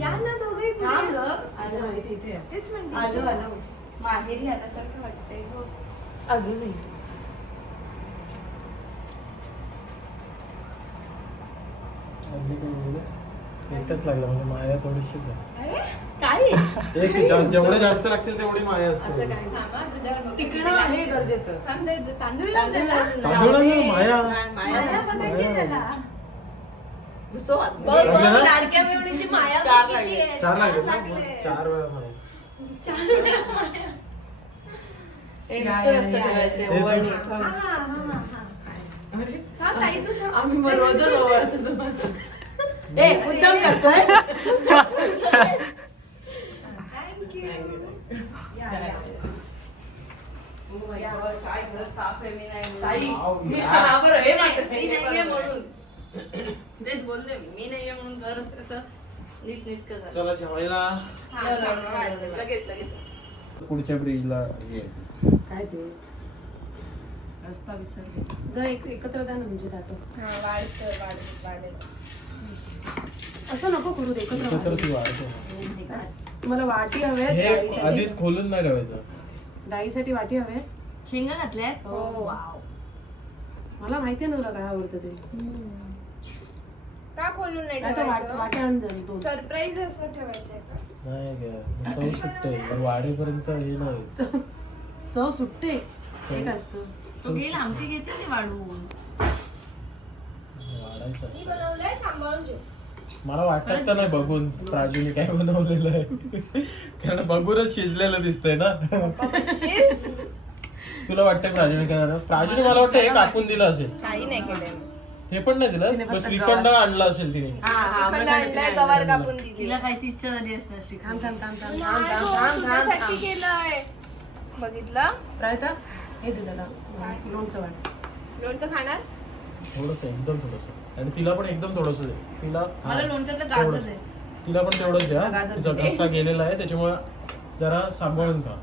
या ना दोघंही पुढे. थांब ग आलो इथे इथे आहे. तेच म्हणते आलो आलो माहेरी आल्यासारखं वाटतंय हो अगं नाही काही बोलू? एकच लागलं म्हणजे माया थोडीशीच आहे अरे काय एक जास्त- जेवढे जास्त लागतील तेवढी माया असते असं काही थांबा, नसतं. तुझ्यावर. टिकणं आहे गरजेचं सांग तांदूळ लावून तांदूळ द्या ना. लावून द्या. तांदूळ नाही, माया नाही, माया मला बघायची आहे त्याला दुसरं वाद- बघ लागले ना? लाडक्या मिळवणीची माया चार किती लागले. आहे. चार लागले ना लागले. चार वेळा माया हे या, नुसतं या, नसतं या, ठेवायचं, या. ओवाळणी. हा, हा, हा, हा. अरे हा, ताई, तू थांब. आम्ही मग रोजच ओवाळतो तुम्हाला ए, मुद्दाम करतोय Thank you. या, या. साफ आहे, मी नाही ताई म्हणून. मी हा बरं हे नाही, मात्र मी हे नाहीये बरोबर. म्हणून तेच बोलले मी नाहीये म्हणून घर असं कसं नीट नीट झालं. चला जेवायला. हा, हा, वाढलं. लगेच लगेच. पुढच्या ब्रिजला काय ते? रस्ता विसरले. जर एक एकत्र द्या ना म्हणजे दाटो हा, वाढतं, वाढतं, वाढेल. असं नको करू दे एकत्र एकत्र वाढू. ती वाढतो. तुम्हाला वाटी हवे हे आधीच खोलून नाही ठेवायचं. डाळीसाठी वाटी हवे. शेंगा घातल्या हो. वाव. मला माहिती आहे ना तुला काय आवडतं ते. का खोलून नाही तर वाट- ठेवायचं? सरप्राईज असं ठेवायचंय. का? नाही ग चव सुट्टे वाढेपर्यंत हे नाही. चव सुटते हे असतं. तो गेला आमची घेते ते वाढवून. वाढायचं मी असतं. बनवलंय सांभाळून जेव मला वाटत तर नाही बघून प्राजूने काय बनवलेलं आहे. कारण बघूनच शिजलेलं दिसतंय ना? तुला वाटतंय प्राजूने काय बनवलं? प्राजूने मला वाटतं हे कापून दिलं असेल. काही नाही केलंय. मी. हे पण नाही दिलं. मग श्रीखंड आणला असेल तिने. श्रीखंड आणलंय, गवार कापून दिली. तिला खायची इच्छा झाली असणार श्रीखंड. थांब थांब थांब थांब नाही थांब थांब थांब तुझ्यासाठी थांब केलंय. बघितलं? हे दिलं ना लोणचं वाट लोणचं खाणार? थोडस एकदम थोडस. आणि तिला पण एकदम थोडस दे. तिला हा, मला लोणच्यातलं गाजर तेवढंच. आहे. तिला पण तेवढंच द्या. गाजर. घसा गेलेला आहे त्याच्यामुळे जरा सांभाळून खा?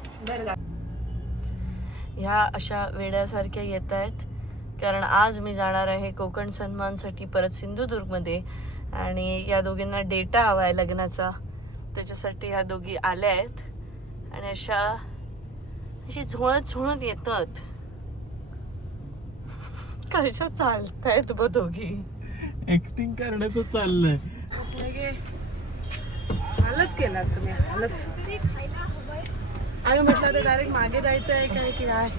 ह्या अशा वेड्यासारख्या येत आहेत कारण आज मी जाणार आहे कोकण सन्मानसाठी परत सिंधुदुर्गमध्ये आणि या दोघींना डेटा हवा आहे लग्नाचा. त्याच्यासाठी ह्या दोघी आल्या आहेत. आणि अशा अशी झोळत झोळत येतात. कशा चालतायत ब दोघी. ऍक्टिंग करण्याचं चाललंय. हालत केलात तुम्ही हालत. ते खायला हवंय. आम्ही म्हटलं तर डायरेक्ट मागे जायचं आहे काय की काय.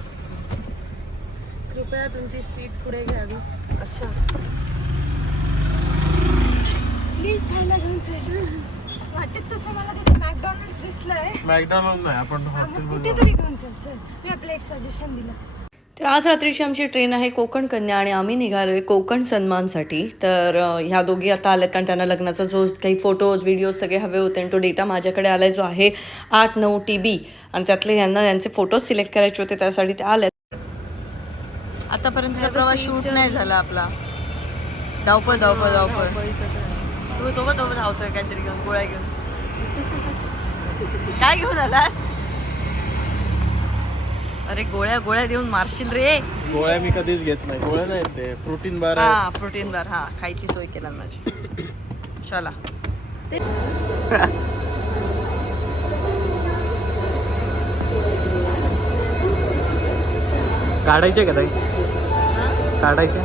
कृपया तुमची सीट पुढे घ्यावी. अच्छा. प्लीज खायला घेऊन चल वाटत तसं मला तिथे मॅकडॉनल्ड दिसलंय. मॅकडॉनल्ड नाही आपण मग कुठेतरी घेऊन चल चल मी आपलं एक सजेशन दिलं. तर आज रात्रीची आमची ट्रेन आहे कोकण कन्या आणि आम्ही निघालो आहे कोकण सन्मानसाठी. तर ह्या दोघी आता आल्यात कारण त्यांना लग्नाचा जो काही फोटोज व्हिडिओज सगळे हवे होते आणि तो डेटा माझ्याकडे आला आहे जो आहे आठ नऊ टी बी. आणि त्यातले यांना यांचे फोटोज सिलेक्ट करायचे होते त्यासाठी ते आले आतापर्यंतचा प्रवास शूट नाही झाला आपला. धावपळ धावपळ धावपळ. तू तो तो धावतोय काहीतरी घेऊन गोळ्या घेऊन. काय घेऊन आलास? अरे गोळ्या गोळ्या देऊन मारशील रे. गोळ्या मी कधीच घेत नाही. गोळ्या नाही ते प्रोटीन बार हा प्रोटीन बार हा. खायची सोय केला माझी. चला. काढायचे का ताई? काढायचे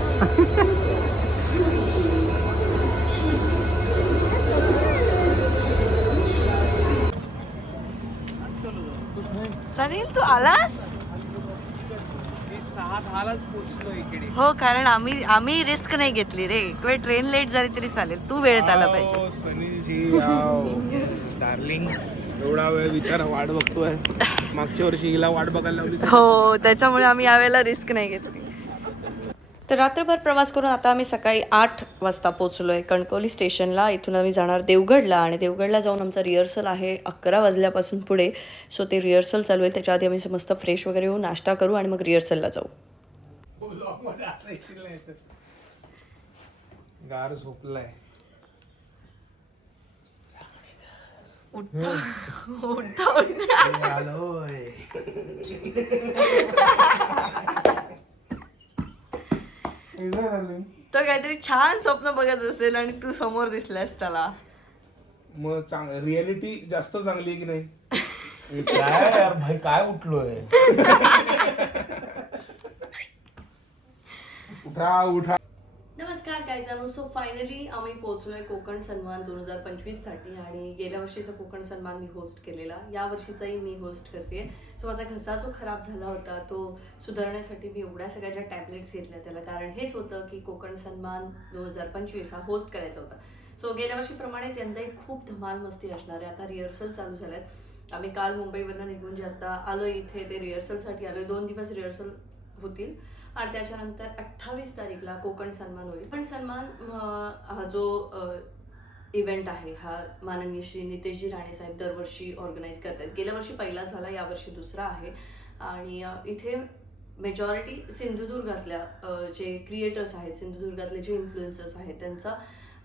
सनील तू आलास? हो कारण आम्ही आम्ही रिस्क नाही घेतली रे. एक वेळ ट्रेन लेट झाली तरी चालेल. तू वेळेत आला पाहिजे. सनीलजी डार्लिंग एवढा वेळ विचार वाट बघतोय. मागच्या वर्षी हिला वाट बघायला लावली. हो त्याच्यामुळे आम्ही यावेळेला रिस्क नाही घेतली. तर रात्रभर प्रवास करून आता आम्ही सकाळी आठ वाजता पोचलो आहे कणकवली स्टेशनला. इथून आम्ही जाणार देवगडला आणि देवगडला जाऊन आमचं रिहर्सल आहे अकरा वाजल्यापासून पुढे. सो ते रिहर्सल चालू आहे त्याच्या आधी आम्ही मस्त फ्रेश वगैरे होऊन नाश्ता करू आणि मग रिहर्सलला जाऊ. गार झोपलाय. तो काहीतरी छान स्वप्न बघत असेल आणि तू समोर दिसलास त्याला. मग चांग रियालिटी जास्त चांगली आहे की नाही? काय यार? भाई काय उठलोय? उठा उठा. नमस्कार काय जाणू सो फायनली आम्ही पोहोचलोय कोकण सन्मान दोन हजार पंचवीससाठी आणि गेल्या वर्षीचा कोकण सन्मान मी होस्ट केलेला. या वर्षीचाही मी होस्ट करते सो माझा घसा जो खराब झाला होता तो सुधारण्यासाठी मी एवढ्या सगळ्या ज्या टॅबलेट्स घेतल्या त्याला कारण हेच होतं की कोकण सन्मान दोन हजार पंचवीस हा होस्ट करायचा होता. सो गेल्या वर्षीप्रमाणेच यंदाही खूप धमाल मस्ती असणार आहे. आता रिहर्सल चालू झाल्यात आम्ही काल मुंबईवरनं निघून जे आता आलो इथे ते रिहर्सलसाठी आलो दोन दिवस रिहर्सल होतील. आणि त्याच्यानंतर अठ्ठावीस तारीखला कोकण सन्मान होईल. पण सन्मान हा जो इव्हेंट आहे हा माननीय श्री नितेशजी राणे साहेब दरवर्षी ऑर्गनाईज करतात गेल्या वर्षी पहिला झाला यावर्षी दुसरा आहे. आणि इथे मेजॉरिटी सिंधुदुर्गातल्या जे क्रिएटर्स आहेत सिंधुदुर्गातले जे इन्फ्लुएन्सर्स आहेत त्यांचा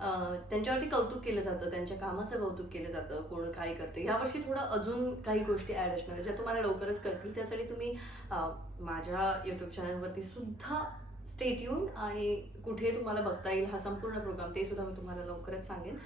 त्यांच्यावरती कौतुक केलं जातं त्यांच्या कामाचं कौतुक केलं जातं कोण काय करते. यावर्षी थोडं अजून काही गोष्टी ॲड असणार ज्या तुम्हाला लवकरच करतील त्यासाठी तुम्ही माझ्या यूट्यूब चॅनलवरती सुद्धा स्टेट येऊन आणि कुठे तुम्हाला बघता येईल हा संपूर्ण प्रोग्राम ते सुद्धा मी तुम्हाला लवकरच सांगेन.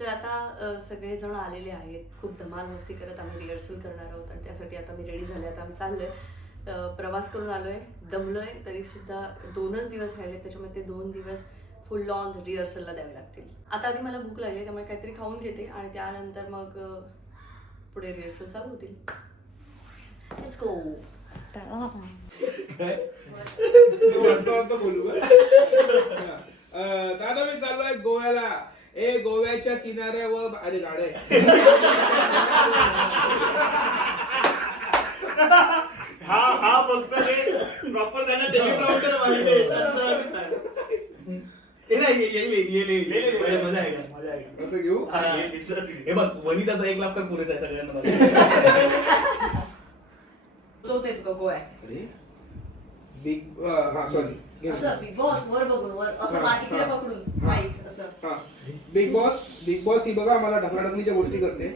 तर आता सगळेजण आलेले आहेत. खूप धमाल मस्ती करत आम्ही रिहर्सल करणार आहोत आणि त्यासाठी आता मी रेडी झाले. आता आम्ही चाललो आहे प्रवास करून आलो आहे दमलो आहे तरीसुद्धा दोनच दिवस राहिले त्याच्यामुळे ते दोन दिवस फुल ऑन रिहर्सलला द्यावे लागतील. आता आधी मला भूक लागली त्यामुळे काहीतरी खाऊन घेते आणि त्यानंतर मग पुढे रिहर्सल चालू होतील. लेट्स गो दादा मी चाललोय गोव्याला. ए गोव्याच्या किनाऱ्यावर अरे गाड्या हा हा फक्त प्रॉपर त्यांना टेलिप्रॉम्प्टर माहिती मजा आहे का? मजा आहे का असं घेऊ? हा, बघ वनिताचा एक लाख तर पुरेसा आहे सगळ्यांना. तोच गो अरे बिग हा सॉरी असं बिग बॉस वर बघून वर असं. पकडून असं. हा. बिग बॉस बिग बॉस ही बघा मला ढकलाढकलीच्या गोष्टी करते.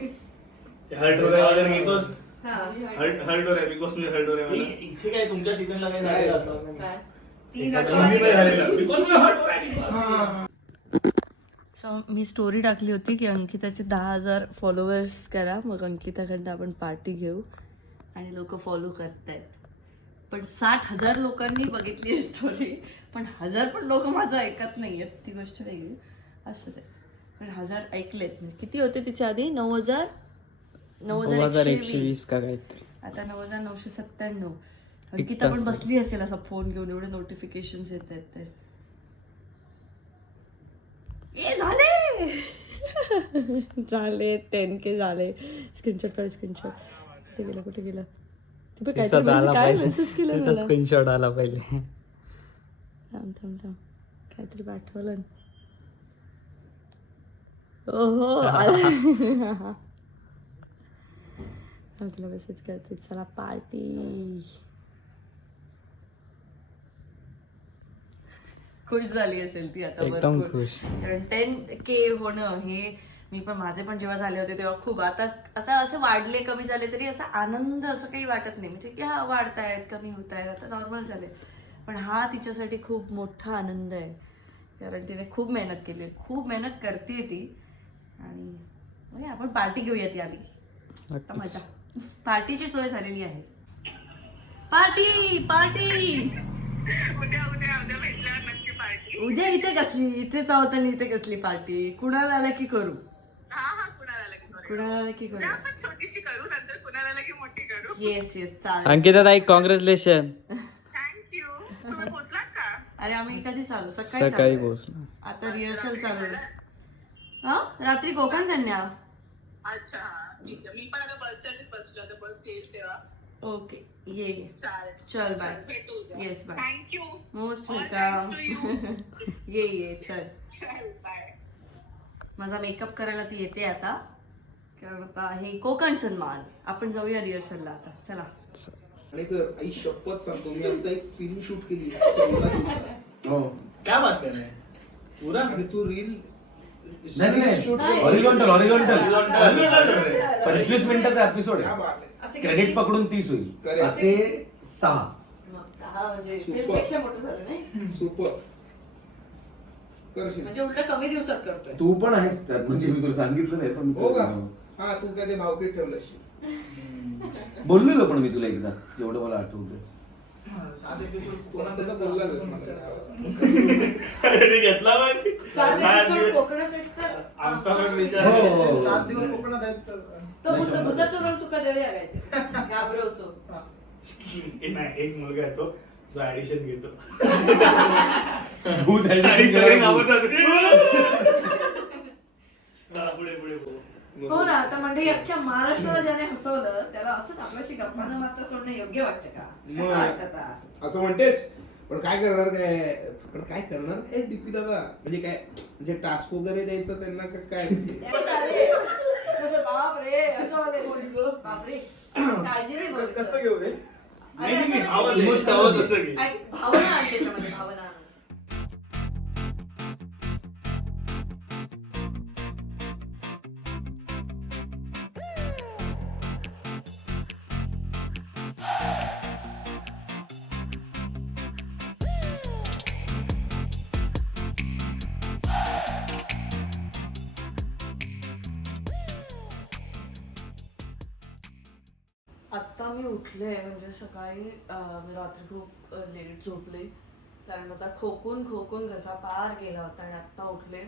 हरडोऱ्या वगैरे घेतोस हा. बिग बॉस इथे काय तुमच्या सीझनला काय? झालेलं असं? काय? सो मी स्टोरी टाकली होती की अंकिताचे दहा हजार फॉलोअर्स करा मग अंकिताकडनं आपण पार्टी घेऊ आणि लोक फॉलो करतायत. पण साठ हजार लोकांनी बघितली स्टोरी पण हजार पण लोक माझं ऐकत नाही आहेत ती गोष्ट वेगळी. असू दे. पण हजार ऐकलेत. किती होते तिच्या आधी? नऊ हजार? नऊ हजार एकशे वीस का काहीतरी. आता नऊ हजार नऊशे सत्त्याण्णव. अंकिता पण बसली असेल असा फोन घेऊन एवढे नोटिफिकेशन येत आहेत तर ए झाले! झाले टेन के झाले. स्क्रीनशॉट काढ स्क्रीनशॉट कुठे गेला कुठे गेला? ते message- काय मेसेज केलं मला? स्क्रीनशॉट आला पहिले थांब थांब थांब. काहीतरी पाठवलं. ओहो आला. तुला मेसेज करते. चला पार्टी खुश झाली असेल ती आता एकदम भरपूर. खुश. कारण टेन के होणं हे मी पण माझे पण जेव्हा झाले होते तेव्हा खूप आता आता असं वाढले कमी झाले तरी असा आनंद असं काही वाटत नाही. म्हणजे की हा वाढतायत कमी होत आहेत आता नॉर्मल झाले. पण हा तिच्यासाठी खूप मोठा आनंद आहे. कारण तिने खूप मेहनत केली. खूप मेहनत करते ती. आणि बघूया, आपण पार्टी घेऊया ती आली आता मजा पार्टीची सोय झालेली आहे. Party party! उद्या इथे कसली? इथेच आहोत आणि इथे कसली पार्टी? कुणाला आला की करू? कुणाला आला की करू? छोटीशी करू नंतर कुणाला लगे मोठी करू? येस येस चालेल. अंकिता ताई कॉंग्रॅच्युलेशन थँक्यू तुम्ही पोचलात का? अरे आम्ही कधी चालू? सकाळी सकाळी चालू. आता रिहर्सल चालू आहे. हा? रात्री कोकण कन्या? अच्छा ठीक आहे. मी पण आता बस स्टँडच बसलो आता बस येईल तेव्हा. ओके ये चल bye yes bye thank you most welcome. ये ये चल. चल बाय माझा मेकअप करायला ती येते आता. हे कोकण सन्मान आपण जाऊया रिहर्सलला आता. चला. आणि तर आई शपथ सांगतो मी आता एक फिल्म शूट केली चौदा दिवसात. हो. क्या बात कर रहे हैं? पूरा? आणि तू रील नाही नाही Horizontal. पंचवीस मिनिटाचा एपिसोड क्या आहे बात आहे. क्रेडिट पकडून तीस होईल. Correct. असे सहा. मग सहा म्हणजे Super. फिल्मपेक्षा मोठं झालं नाही? सुपर करशील. म्हणजे उलट कमी दिवसात करतोय. तू पण आहेस त्यात. म्हणजे मी तुला सांगितलं नाही पण हो का? तुला- हा तू काय ते भावकीत ठेवलं असेल बोललेलो पण मी तुला एकदा. एवढं मला आठवतं तसं तर बोललाच मला अरे घेतला मग सात सात episode दिवस. कोकणात आहेत तर आमचा पण आमचा विचार हो, आहे. हो, हो. सात दिवस कोकणात आहेत तर तो भूत भूताचा रोल तुका देऊया काय ते घाबरवचो. नाही एक मुलगा येतो जो ऍडिशन घेतो. भूत आहे. आणि सगळे घाबरतात. हा, पुढे पुढे पुढे. हो ना आता म्हणजे अख्ख्या महाराष्ट्राला ज्याने हसवलं त्याला असंच आपल्याशी गप्पा न मारता सोडणं योग्य वाटतं का? मग. असं वाटतं आता असं म्हणतेस पण काय करणार काय? पण काय करणार काय डीपी दादा? म्हणजे काय म्हणजे टास्क वगैरे द्यायचं त्यांना का काय. असं बाप रे असं. बापरे काळजी नाही कसं घेऊ रे अरे नाही, असं नाही, आवाज मी- emotional आवाज असं घे. ऐक, भावना आण त्याच्यामध्ये भावना आत्ता मी उठले म्हणजे सकाळी मी रात्री खूप लेट झोपले. कारण माझा खोकून खोकून घसा पार गेला होता आणि आत्ता उठले.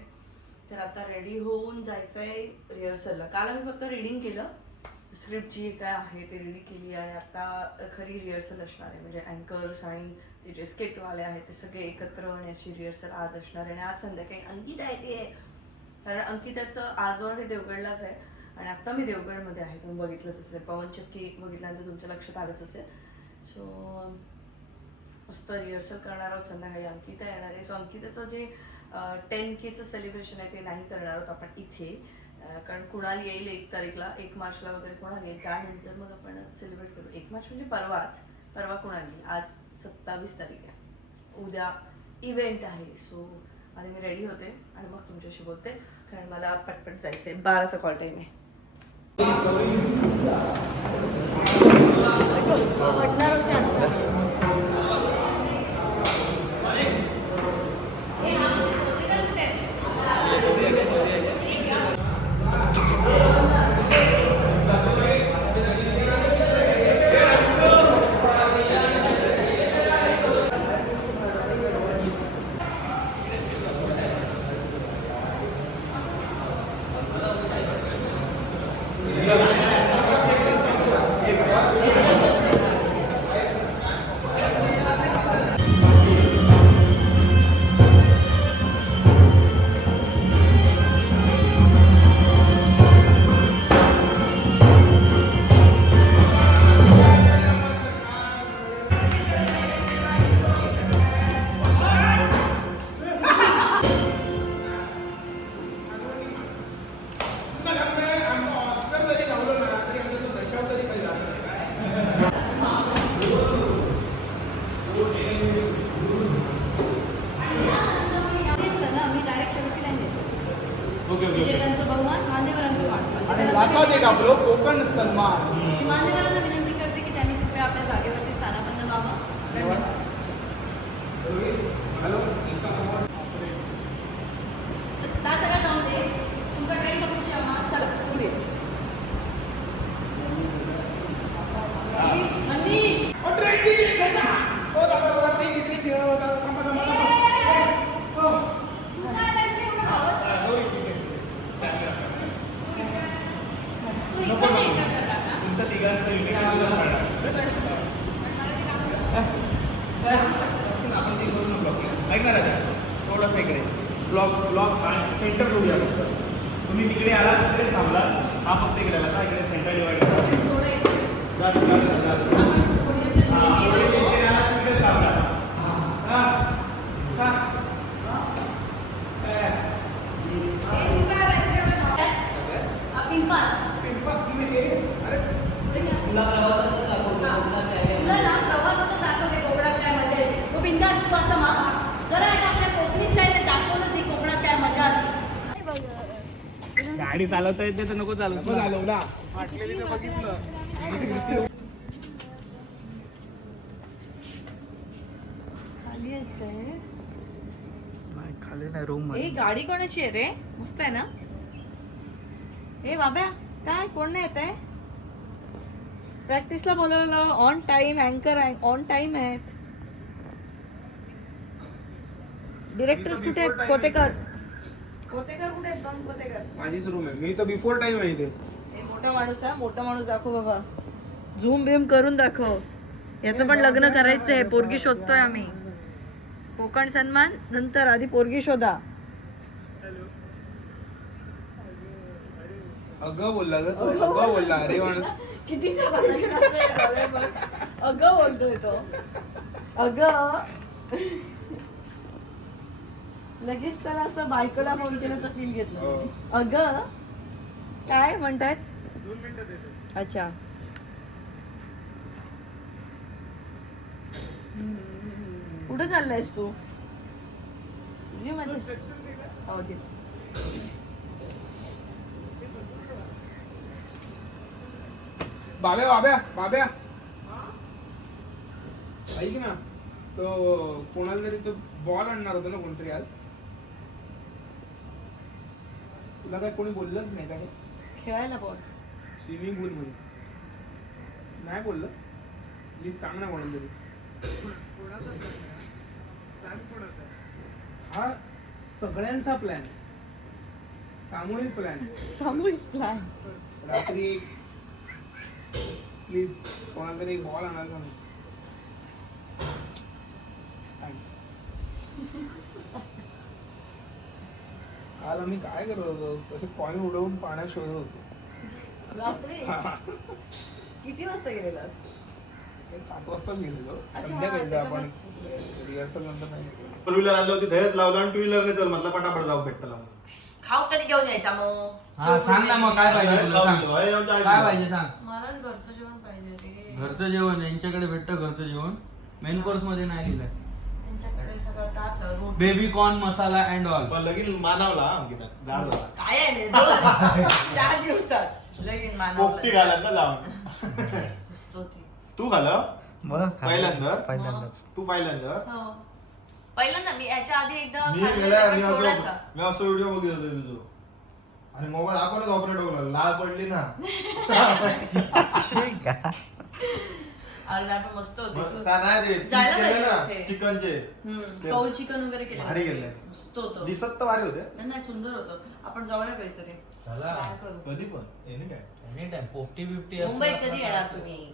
तर आता रेडी होऊन जायचं आहे रिहर्सलला काल आम्ही फक्त रिडिंग केलं. स्क्रिप्ट जी काय आहे ती रेडी केली आणि आता खरी रिहर्सल असणार आहे. म्हणजे अँकर्स आणि ते जे स्केटवाले आहेत ते सगळे एकत्र आणि अशी रिहर्सल आज असणार आहे. आणि आज संध्याकाळी अंकिता येते. कारण अंकिताचं आजोळ हे देवगडलाच आहे. आणि आत्ता मी देवगडमध्ये आहे तुम्ही बघितलंच असेल. पवन चक्की बघितल्यानंतर तुमच्या लक्षात आलंच असेल. सो मस्त रिहर्सल करणार आहोत संध्याकाळी. अंकिता येणार आहे. सो अंकिताचं जे टेन केचं सेलिब्रेशन आहे ते नाही करणार आहोत आपण इथे. कारण कुणाल येईल एक तारीखला एक मार्चला वगैरे कुणाल येईल त्यानंतर मग आपण सेलिब्रेट करू. एक मार्च म्हणजे परवाच. परवा कुणाल येईल. आज सत्तावीस तारीख आहे. उद्या इव्हेंट आहे. सो आधी मी रेडी होते आणि मग तुमच्याशी बोलते. कारण मला पटपट जायचं आहे बाराचा कॉल टाईम आहे. पटणार बिंदास तू असं माग जरा एक आपल्या कोकणी स्टाईल दाखवलं ती कोकणात काय मजा आली गाडी चालवता येते. तर नको चालवतो खाली आहेत काय आले ना रूम ए गाडी कोणाची आहे रे? मस्त आहे ना? ए बाब्या काय कोण नाही येत आहे? प्रॅक्टिसला बोलवलं. ऑन टाइम अँकर ऑन टाइम आहेत. डिरेक्टर्स कुठे आहेत? कोतेकर. कोतेकर कुठे आहेत दोन कोतेकर. माझीच रूम आहे. मी तर बिफोर टाइम आहे इथे. ए, मोठा माणूस आहे मोठा माणूस दाखव बाबा. झूम बिम करून दाखव. याचं पण लग्न करायचं आहे पोरगी शोधतोय आम्ही. कोकण सन्मान नंतर आधी पोरगी शोधा. अगं बोलला ग तो अगं बोलला. अरे माणूस किती अगं बोलतोय तो. अगं. लगेच त्याला असं बायकोला फोन केल्याचा फील घेतलं अगं काय म्हणतात अच्छा. कुठे चाललायस तू? तुझी मजा हो ते बाब्या बाब्या बाब्या. ऐक ना तो कोणाला तरी तो बॉल आणणार होता ना कोणतरी आज? तुला काय कोणी बोललंच नाही काय खेळायला बोल स्विमिंग पूल मध्ये. नाही बोललं? प्लीज सांग ना कोणाला तरी. हा सगळ्यांचा प्लॅन सामूहिक प्लॅन सामूहिक प्लॅन रात्री प्लीज कोणाला तरी बॉल आणायला सांग काल आम्ही काय करत होतो? तसे कॉईन उडवून पाण्यात शोधत होतो. किती वाजता गेलेला? हे सात वाजता गेलेलो. संध्याकाळी आपण रिहर्सल नंतर नाही गेलो. फोर व्हीलर आणलं होती दह्यात लावलं आणि टू व्हीलरने चल म्हटलं पटापट जाऊ भेटतं लावून. खाऊ तरी घेऊन यायचा मग. हा सांग ना मग काय पाहिजे तुला सांग. काय पाहिजे सांग. मलाच घरचं जेवण पाहिजे रे घरचं जेवण यांच्याकडे भेटतं घरचं जेवण. मेन कोर्समध्ये नाही लिहिलंय सगळं रोटी. Baby corn masala and all पण लगीन मानवला हा अंकिता. जाड झाला. काय आहे रे? रोज चार दिवसात. लगीन पोपटी मानवलं घालत ना जाऊन. ती खाल्लं पहिल्यांदा. पहिल्यांदाच. तू पहिल्यांदा. हो. पहिल्यांदा मी याच्या आधी एकदा मी खाल्लेलं गेल्या पण मी थोडासा. असं मी असं व्हिडिओ बघित होतो तुझं. आणि मोबाईल आपणच ऑपरेट होऊ लाल पडली ना. अरे नाही पण मस्त होती मग तू- का नाही रे जायला पाहिजे. चिकनचे. हम्म, ते- कौल चिकन वगैरे केलं भारी केलंय. मस्त होतं. दिसत तर भारी होते. नाही, नाही सुंदर होतं. आपण जाऊया काहीतरी. चला. करू. कधी पण एनी टाइम एनी टाइम पोपटी बिपटी मुंबईत कधी येणार तुम्ही?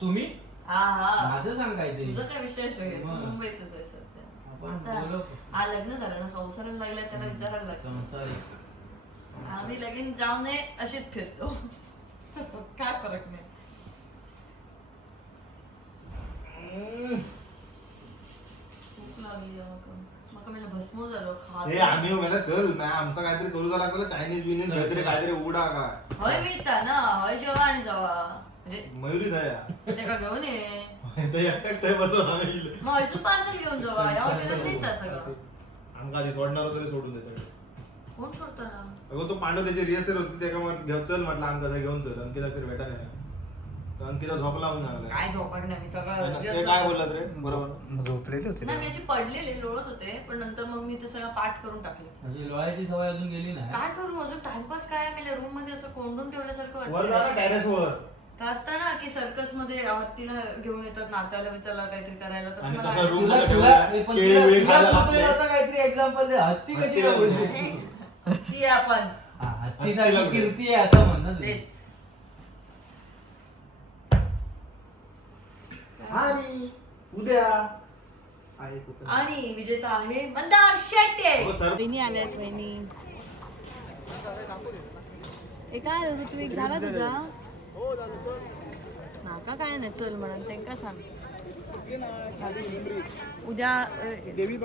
तुम्ही? हा हा. माझं सांग काहीतरी. तुझं काय विशेष तू मग. मुंबईतच आहे सध्या. आपण आता बोलू. हा लग्न झालं ना संसाराला लागलाय त्याला विचारायला लागतं. संसारिक आम्ही लगीन जाऊ नये अशीच फिरतो. तसंच काय फरक नाही. लागली मला भस्म झालो हे खात आम्ही मला चल नाही आमचं काहीतरी करू झाला लागलं चायनीज बिनीज काहीतरी. काहीतरी उडा काय हय मिळता ना. हय जेवा आणि जावा म्हणजे मयुरी दया. त्याला घेऊन ये. आम्ही इले. मग हयसून पार्सल घेऊन जावा या हॉटेलात नेता सगळं. आमका आधी सोडणार होतं तरी सोडून देतो कोण सोडतं ना? अगं तो पांडव त्याची रिहर्सल होती म्हटलं घेऊन चल म्हटलं आमका घेऊन चल अंकिता फिर भेटा नाही. अंकिता झोप लावून लागला काय झोपाक नाही मी ते सगळं काय बोललात रे? बरोबर. झोपलेले होते नाही मी अशी पडलेले लोळत होते पण नंतर मग मी ते सगळं पाठ करून टाकले. म्हणजे लोहायची सवय अजून गेली नाही. काय करू अजून टाइमपास काय मला रूममध्ये असं कोंडून ठेवल्यासारखं वर जा ना वाटतं टेरेस वर. तर असतं ना की सर्कसमध्ये हत्तीला घेऊन येतात नाचायला बिचायला काहीतरी करायला तसं आणि मला तसं आयडिया room तुला मध्ये तुला ठेवलं. ए, पण केळी तुला- वेळी तुला खायला सुचलेलं घातले. असं काहीतरी एक्झाम्पल दे. हत्ती कशी हत्तीला बोलली? नाही. ती आपण. हा, हत्तीसारखी कीर्ती आहे असं म्हण ना तू. तेच. आणि उद्या आहे कुठं? आणि विजेता आहे मंदार शेट्टे. हो, सर. वहिनी आल्यात वहिनी. ए काय ऋत्विक झाला तुझा? नाका काय नाही चल म्हणून त्यांका सांग. उद्या अ,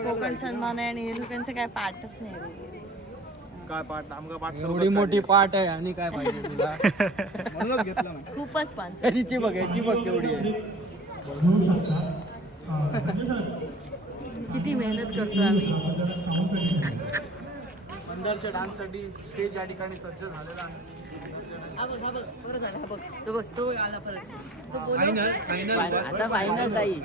कोकण सन्मान आहे आणि हे लोकांचं काय पाठच नाही. काय पाठ? आमका पाठ एवढी मोठी पाठ आहे आणि काय पाहिजे तुला? खूपच पाच याची बघ याची बघ केवढी आहे. किती मेहनत करतो आम्ही. मंदारच्या डान्ससाठी स्टेज या ठिकाणी सज्ज झालेला आहे. हा बघ हा बघ परत आला हा बघ. तो बघ तो आला परत. तो आता फायनल जाईल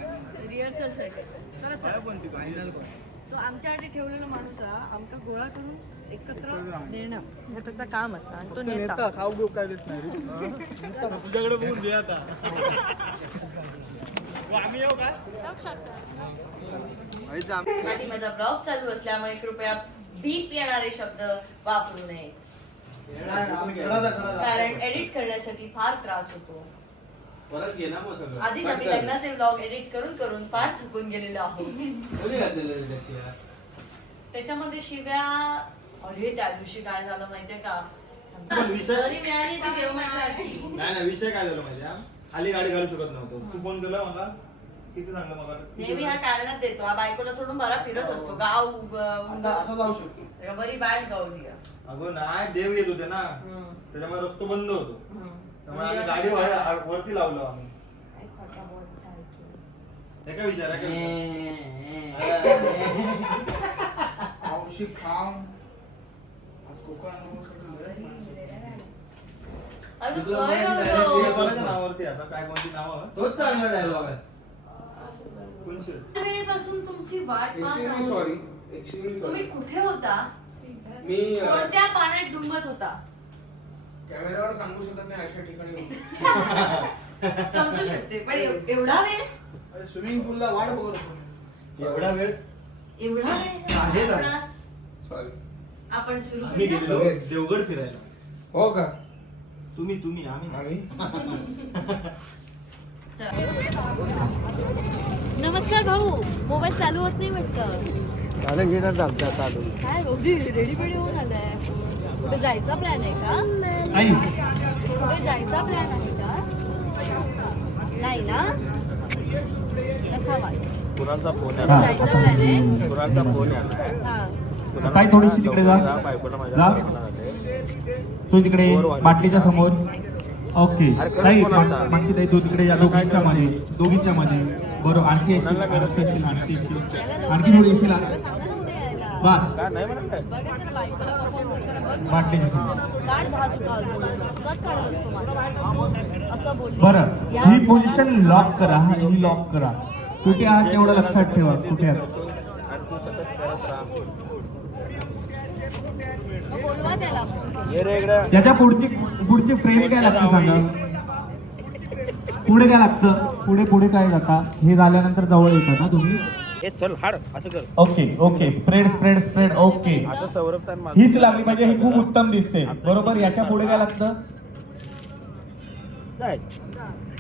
रिहर्सलसाठी. चला चला. फायनल तो आमच्यासाठी ठेवलेला माणूस हा आमका गोळा करून एकत्र नेणं हे त्याचं काम असतं आणि तो नेता. खाऊ घेऊ काय देत नाही तुझ्याकडे बघून दे आता. आम्ही येऊ काय आणि माझा ब्लॉग चालू असल्यामुळे कृपया बीप येणारे शब्द वापरू नये. कारण एडिट करण्यासाठी फार त्रास होतो. परत घे ना मग सगळं. आधीच आम्ही लग्नाचे ब्लॉग एडिट करून करून फार थकून गेलेलो आहोत. कोणी घातलेलं? त्याच्यामध्ये शिव्या अरे त्या दिवशी काय झालं माहितीये का? पण विषय- घरी मिळाली ती देव सारखी नाही नाही विषय काय झाला माहिती आहे? खाली गाडी घालू शकत नव्हतो. तू फोन केला मला किती सांगलं मला? नेहमी हा कारणच देतो. हा बायकोला सोडून बरा फिरत असतो. गाव उग- जाऊ शकतो. बरी बॅड गावली अगं नाही देव येत होते ना. हम्म. त्याच्यामुळे रस्तो बंद होतो. त्यामुळे आम्ही गाडी वर- वरती लावलो आम्ही. काय खोटा बोलताय तू. हे काय विचार आहे? काय मावशी खाम तुला काय माहिती राव? आहे, कोणाच्या नावावरती असं काय कोणती नाव तोच चांगला डायलॉग आहे. कोणची? वेळेपासून तुमची वाट पाहत एक्स्ट्रीमली आहोत. सॉरी एक्स्ट्रीमली तुम्ही सॉरी कुठे होता? मी अ, कोणत्या पाण्यात डुंबत होता? कॅमेऱ्यावर सांगू शकत नाही अशा ठिकाणी होतो. समजू शकते पण एव- एवढा वेळ? अरे स्विमिंग पूलला वाट बघत होतो मी. एवढा वेळ? एवढा वेळ? आहे ना. आपणास सॉरी आपण सुरू आम्ही? गेलेलो लगेच. देवगड फिरायला. हो का? तुम्ही तुम्ही आम्ही नाही. आम्ही? नमस्कार भाऊ मोबाईल चालू होत नाही वाटतं. घेणार चालू. काय रेडी पेडी होऊन आलाय. कुठे जायचा प्लॅन आहे का? कुठे जायचा प्लॅन आहे का? नाही ना? नसावाच कुणाचा फोन कुठे जायचा प्लॅन आहे? कुणाचा फोन आहे हा. ताई थोडीशी तिकडे जा. जा. तू तिकडे बाटलीच्या समोर. ओके. ताई मागची ताई तू तिकडे या दोघींच्या मध्ये दोघींच्या मध्ये बरोबर आणखी येशील आणखी येशील आणखी येशील आणखी थोडी येशील बस. बाटलीच्या समोर. बरं ही पोझिशन लॉक करा हा ही लॉक करा. कुठे आहात तेवढं लक्षात ठेवा कुठे आहात आणि तू सतत करत राहा मग बोलवा त्याला फोन करून. ये रे इकडे याच्या पुढची पुढची फ्रेम काय लागते सांगा? पुढे काय लागतं? पुढे पुढे काय जाता? हे झाल्यानंतर जवळ येतात ना तुम्ही? ए चल हाड असं कर. Okay okay. Spread spread spread okay. आता सौरभ हीच लागली पाहिजे ही खूप उत्तम दिसते. बरोबर? याच्यापुढे काय लागतं?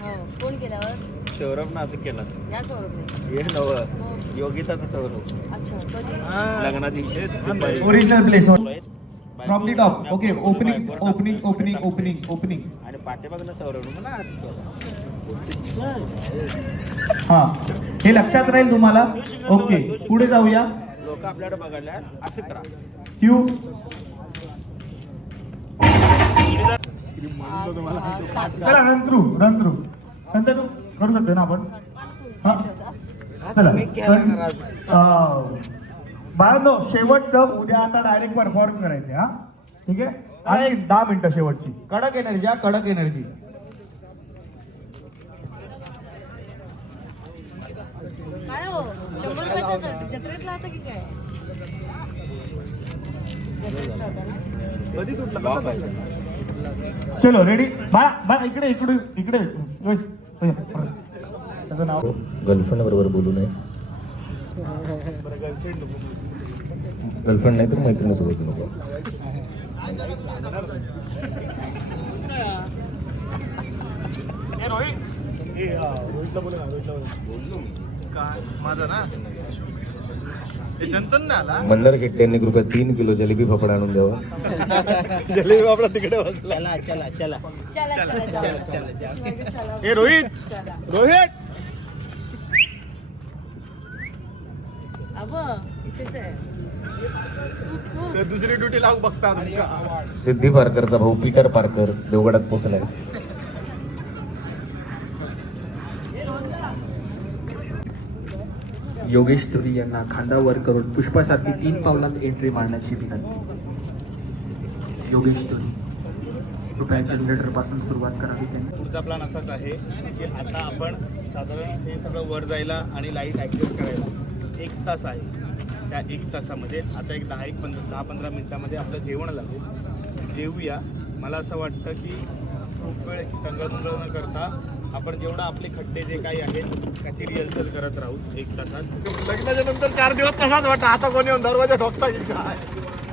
हो केल्यावर? सौरभ ना असं केलं. ये नव. योगिताचा सौरभ. लग्ना दिवशी original place. From the top okay opening opening opening opening opening आणि पाठीमागनं मला. हा. हे लक्षात राहील तुम्हाला? ओके पुढे जाऊया. लोक आपल्याकडे बघायला असं करा. क्यू चला रन थ्रू रन थ्रू संत तू करू शकतो ना आपण? हा. चला. बाळांनो शेवटचं उद्या आता डायरेक्ट परफॉर्म करायचे हा? ठीक आहे? आणि दहा मिनिटं शेवटची. कडक एनर्जी हा कडक एनर्जी काय शंभर रुपयाचा जत्रेतला होता की काय? जत्रेतला होता ना कधी तुटला कसा पाहिजे चलो रेडी बाळा बाळा इकडे इकडे इकडे. त्याचं नाव? गर्लफ्रेंड बरोबर बोलू नये. गर्लफ्रेंड नाही तर मैत्रिणीसोबत नको काय माझा ना हे शंतन ना आला मंदार शेट्टी यांनी कृपया तीन किलो जलेबी फाफड आणून द्यावा. जलेबी आपला तिकडे बसला. चला चला चला. चला चला ए रोहित! चला. रोहित! अब इथेच आहे. तर दुसरी ड्युटी लागू बघता तुमका सिद्धी पारकरचा भाऊ पीटर पारकर देवगडात पोहोचलाय. योगेश तुरी यांना खांदावर करून पुष्पासारखी तीन पावलात एंट्री मारण्याची विनंती. योगेश तुरी कृपया जनरेटरपासून सुरुवात करावी त्यांनी. पुढचा प्लॅन असाच आहे की आता आपण साधारण हे सगळं वर जायला आणि लाइट ॲक्सेस करायला एक तास आहे. त्या एक तासामध्ये. आता एक दहा एक पंधरा दहा पंधरा मिनिटामध्ये आपलं जेवण लागेल. जेवूया. मला असं वाटतं की खूप वेळ टंगळमंगळ न करता आपण जेवढं आपले खड्डे जे काही आहेत त्याची रिहर्सल करत राहू एक तासात. लग्नाच्या नंतर चार दिवस तसाच वाटतं आता कोणी येऊन दरवाजा ठोकता की काय?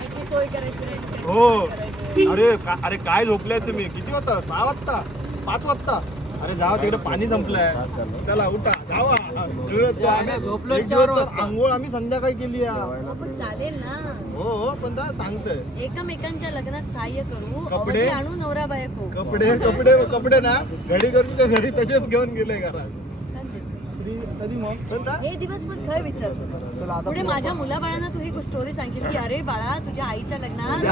याची सोय करायची नाही. त्याची हो. करायची. अरे का- अरे काय झोपले तुम्ही? किती वाजता? सहा वाजता? पाच वाजता? अरे जावा तिकडे पाणी संपलंय. चला उठा जावा. तर आंघोळ आम्ही संध्याकाळी केली आहे. हो, पण चालेल ना. हो हो पण जा सांगतोय. एकमेकांच्या लग्नात सहाय्य करू. कपडे? अवधी आणू नवरा बायको. कपडे कपडे कपडे ना. घडी करून ते घरी तसेच घेऊन गेले घरात. श्री कधी मग. हे दिवस पण खरं विसर पुढे माझ्या मुलाबाळांना तू ही स्टोरी सांगशील की अरे बाळा तुझ्या आईच्या लग्नात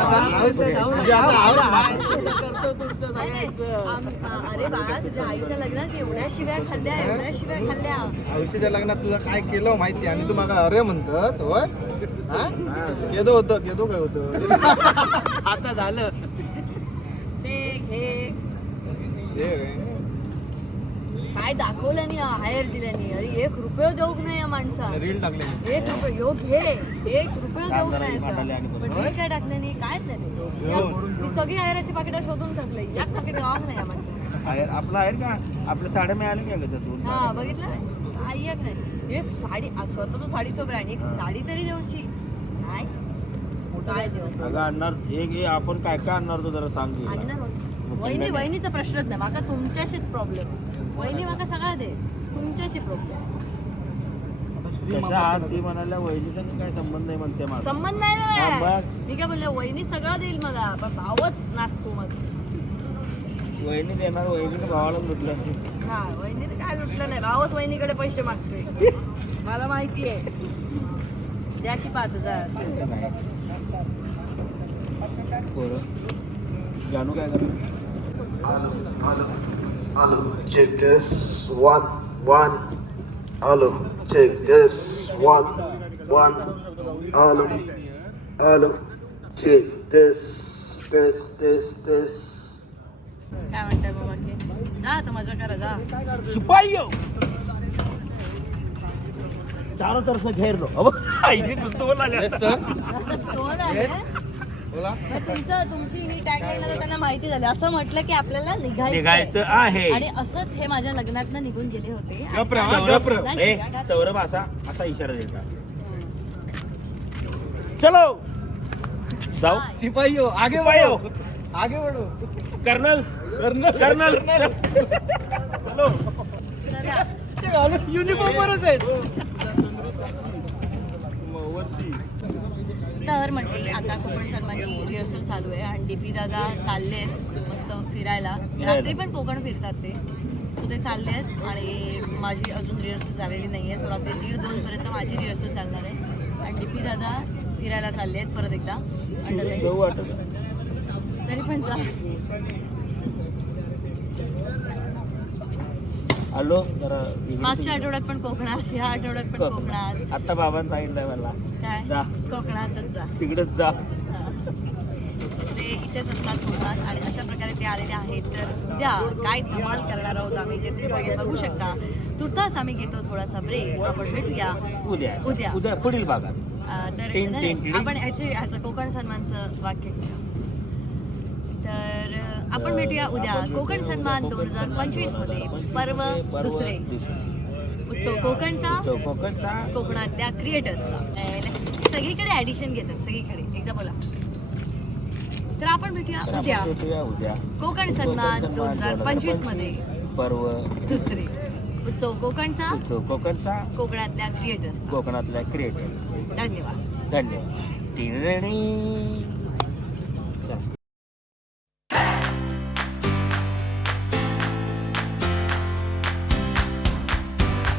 अरे बाळा तुझ्या आईच्या लग्नात एवढ्या शिव्या खाल्ल्या एवढ्या शिव्या खाल्ल्या. आयुष्याच्या लग्नात तुला काय केलं माहिती आणि तू मला अरे म्हणतस होय? हा? केदो होतं केदो काय होतं? आता झालं. ते घे हे काय दाखवल्यानी हायर दिल्यानी. अरे एक रुपये देऊक नाही या माणसा रील टाकले एक रुपये यो घे. एक रुपये देऊक नाही असं. पण मी काय टाकलं नाही कायच नाही या- मी सगळी हायराची पाकिटं शोधून टाकले एक पाकिट गावाक नाही या माणसा आपला आहेर का? आपल्या साड्या मिळाल्या काय का त्यातून हा बघितलं? आई एक नाही. एक साडी आ, स्वतः तो साडीचं ब्रँड एक साडी तरी देऊची काय? काय देऊ अगं आणणार. एक हे आपण काय काय आणणार तो जरा सांग की. आणणार होत. वहिनी वहिनीचा प्रश्नच नाही. माका तुमच्याशीच प्रॉब्लेम वहिनी माका सगळा दे. तुमच्याशी प्रॉब्लेम कशा आहात? ती म्हणाल्या वहिनीचा आणि काय संबंध नाही म्हणते माझा संबंध नाही ना हा. मी काय बोलले वहिनी सगळं देईल मला पण भावच नाचतो मग. वहिनी देणार वहिनीच्या भावाला लुटलं हा वहिनीने काय लुटलं नाही. भावच वहिनीकडे पैसे मागतोय. मला माहिती आहे. द्या की पाच हजार. पोरं. जानू काय करणार? Hello, check this one, one. Hello, check this one, one. Hello, hello, check this, this, this, this. काय म्हणताय बाबा की जा आता मजा करा जा शिपाई चारों तरफ से घेर लो अब आईने नुसतं बोलायला. तो झाले तुमचं तुमची ही आता त्यांना माहिती झाली. असं म्हटलं की आपल्याला निघायचं निघायचं आहे. आणि असंच हे माझ्या लग्नातनं निघून गेले होते. हा. नाही, ए सौरभ असा असा इशारा देता. चलो. जाओ सिपाही हो आगे हो. आगे बढ़ो कर्नल. कर्नल. चला. युनिफॉर्म वरच आहेत. तर मंडळी आता कोकण सन्मानची रिहर्सल चालू आहे आणि डीपी दादा चालले आहेत मस्त फिरायला. रात्री पण कोकण फिरतात ते. सो ते चालले आहेत आणि माझी अजून रिहर्सल झालेली नाही आहे. सो रात्री दीड दोनपर्यंत माझी रिहर्सल चालणार आहे. आणि डीपी दादा फिरायला चालले आहेत परत एकदा. तरी पण जा आलो जरा मागच्या आठवड्यात पण कोकणात ह्या आठवड्यात पण कोकणात. आता बाबांनी सांगितलंय मला काय? जा. कोकणातच जा. तिकडेच जा. ते इथेच असतात कोकणात आणि अशा प्रकारे ते आलेले आहेत. तर उद्या काय धमाल करणार आहोत आम्ही ते तुम्ही सगळे बघू शकता. तुर्तास आम्ही घेतो थोडासा ब्रेक आपण भेटूया. उद्या. उद्या. उद्या पुढील भागात. अं, तर. आपण ह्याची ह्याचं कोकण सन्मानचं वाक्य घेऊया. तर आपण भेटूया उद्या कोकण सन्मान दोन हजार पंचवीसमध्ये पर्व दुसरे. उत्सव कोकणचा. कोकणचा. कोकणातल्या क्रिएटर्सचा सगळीकडे ऍडिशन घेतात सगळीकडे. एकदा बोला. तर आपण भेटूया उद्या. भेटूया उद्या. कोकण सन्मान दोन हजार पंचवीस. मध्ये पर्व दुसरे. उत्सव कोकणचा. उत्सव कोकणचा. कोकणातल्या क्रिएटर्स कोकणातल्या क्रिएटर धन्यवाद. धन्यवाद. टिरणी.